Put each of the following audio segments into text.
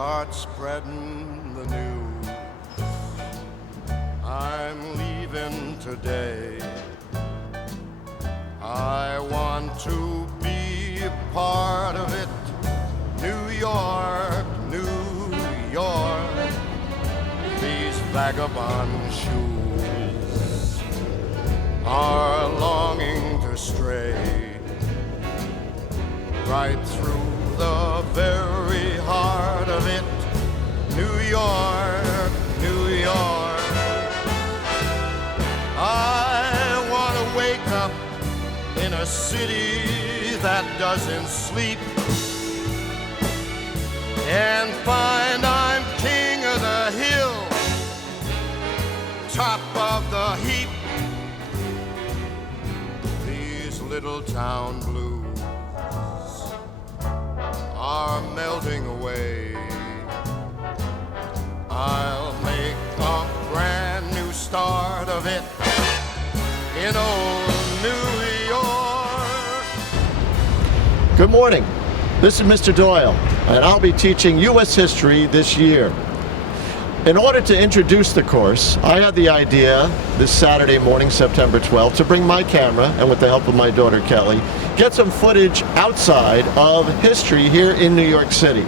start spreading the news. I'm leaving today. I want to be a part of it. New York, New York, these vagabond shoes are longing to stray right through the very heart of it. New York, New York, I want to wake up in a city that doesn't sleep and find I'm king of the hill, top of the heap. These little town blues are melting away. I'll make a brand new start of it in old New York. Good morning. This is Mr. Doyle, and I'll be teaching U.S. history this year. In order to introduce the course, I had the idea this Saturday morning, September 12th, to bring my camera, and with the help of my daughter Kelly, get some footage outside of history here in New York City.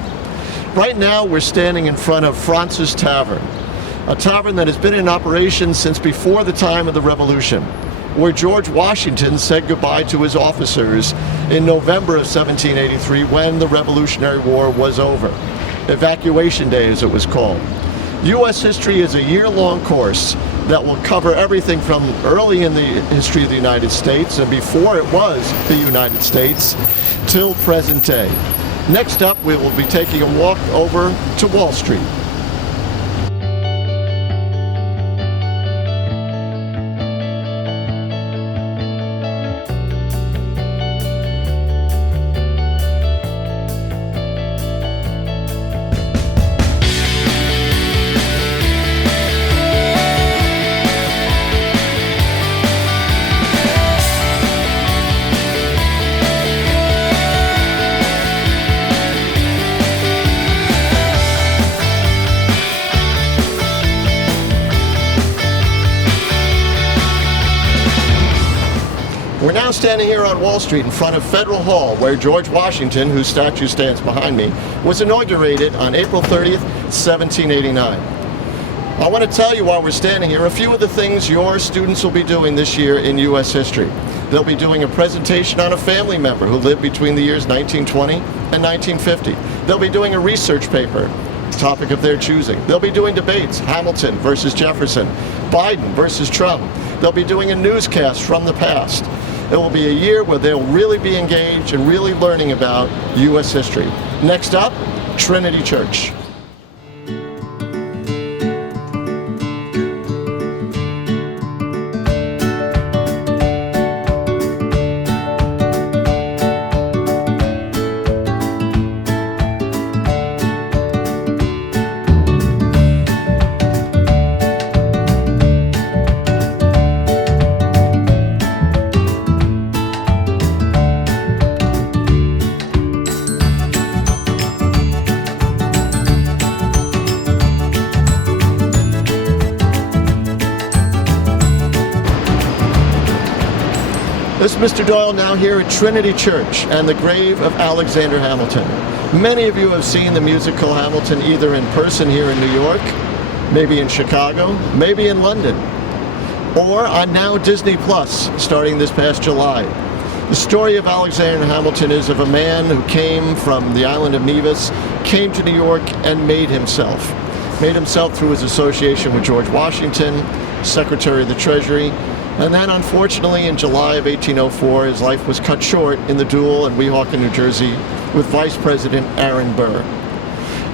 Right now, we're standing in front of Fraunces Tavern, a tavern that has been in operation since before the time of the Revolution, where George Washington said goodbye to his officers in November of 1783 when the Revolutionary War was over. Evacuation Day, as it was called. U.S. history is a year-long course that will cover everything from early in the history of the United States and before it was the United States till present day. Next up, we will be taking a walk over to Wall Street. We're now standing here on Wall Street in front of Federal Hall, where George Washington, whose statue stands behind me, was inaugurated on April 30th, 1789. I want to tell you while we're standing here a few of the things your students will be doing this year in U.S. history. They'll be doing a presentation on a family member who lived between the years 1920 and 1950. They'll be doing a research paper, topic of their choosing. They'll be doing debates, Hamilton versus Jefferson, Biden versus Trump. They'll be doing a newscast from the past. It will be a year where they'll really be engaged and really learning about U.S. history. Next up, Trinity Church. This is Mr. Doyle now here at Trinity Church and the grave of Alexander Hamilton. Many of you have seen the musical Hamilton either in person here in New York, maybe in Chicago, maybe in London, or on now Disney Plus, starting this past July. The story of Alexander Hamilton is of a man who came from the island of Nevis, came to New York and made himself through his association with George Washington, Secretary of the Treasury. And then, unfortunately, in July of 1804, his life was cut short in the duel in Weehawken, New Jersey, with Vice President Aaron Burr.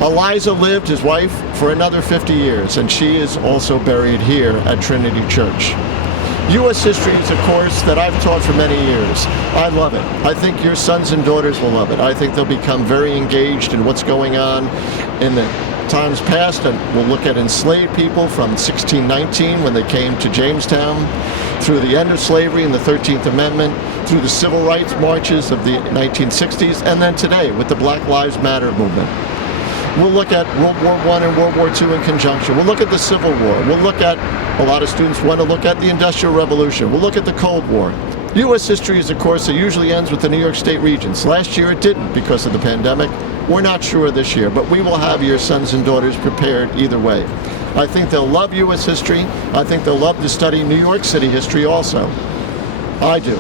Eliza lived, his wife, for another 50 years, and she is also buried here at Trinity Church. U.S. history is a course that I've taught for many years. I love it. I think your sons and daughters will love it. I think they'll become very engaged in what's going on in the times past, and we'll look at enslaved people from 1619 when they came to Jamestown, through the end of slavery and the 13th Amendment, through the civil rights marches of the 1960s, and then today with the Black Lives Matter movement. We'll look at World War I and World War II in conjunction. We'll look at the Civil War. We'll look at, a lot of students want to look at the Industrial Revolution. We'll look at the Cold War. U.S. history is a course that usually ends with the New York State Regents. Last year it didn't because of the pandemic. We're not sure this year, but we will have your sons and daughters prepared either way. I think they'll love U.S. history. I think they'll love to study New York City history also. I do.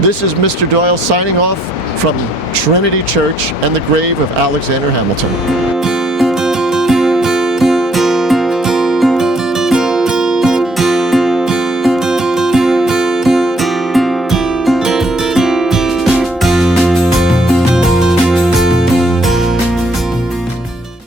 This is Mr. Doyle signing off from Trinity Church and the grave of Alexander Hamilton.